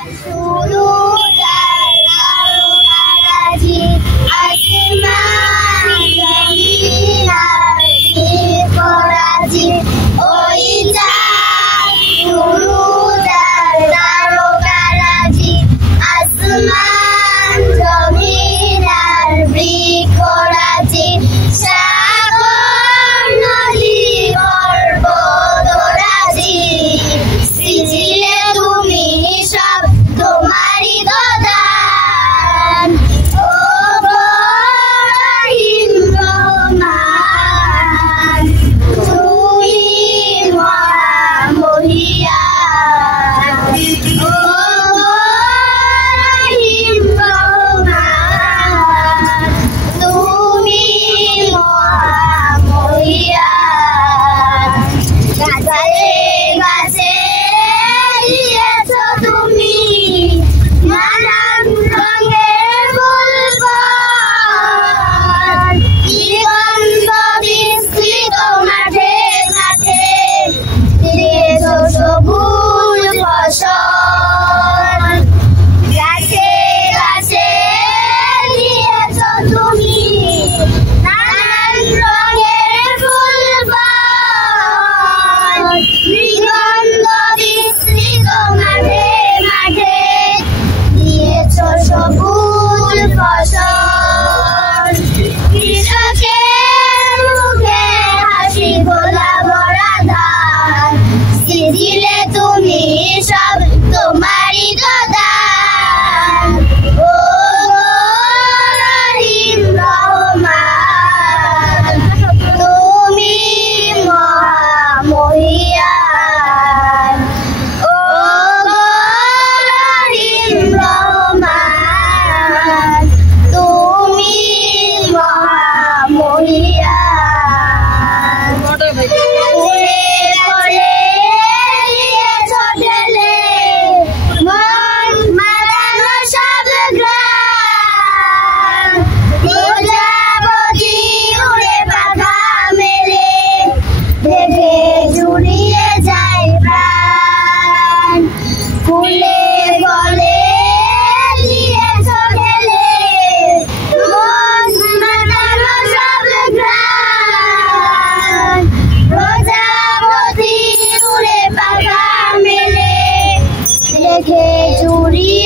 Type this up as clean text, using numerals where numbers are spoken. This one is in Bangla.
শুরু তার তারকারাজি আসমান জমিন আর করাজি ওই চাঁদ শুরু তার তারকারাজি আসমান জমিন আর করাজি সাগর নদী পর্বতরাজি সিজিলে তুমি সব তোমারই দান ও রহিম রহমান তুমি মহামহিয়ান ও রহিম রহমান তুমি মহামহিয়ান গাছে গাছে দিয়েছ তুমি নানান রঙের ফুল দিগন্ত বিস্তৃত মাঠে মাঠে দিয়েছ সবুজ ফসল গাছে গাছে দিয়েছ তুমি নানান রঙের ফুল দিগন্ত বিস্তৃত মাঠে মাঠে দিয়েছ সবুজ ফসল কৃষকের মুখে হাসি গোলা ভরা ধান সিজিলে তুমি সব তোমারই দান ও রহিম রহমান তুমি মহামহিয়ান ও রহিম রহমান তুমি মহামহিয়ান ঘুরে ঘুরে দিয়েছ ঢেলে মন মাতানো সব গ্রাম প্রজাপতি উড়ে পাখা মেলে দেখে জুড়িয়ে যায় প্রাণ ফুলে ফলে দিয়েছ ঢেলে মন মাতানো সব গ্রাম প্রজাপতি উড়ে পাখা মেলে দেখে জুড়িয়ে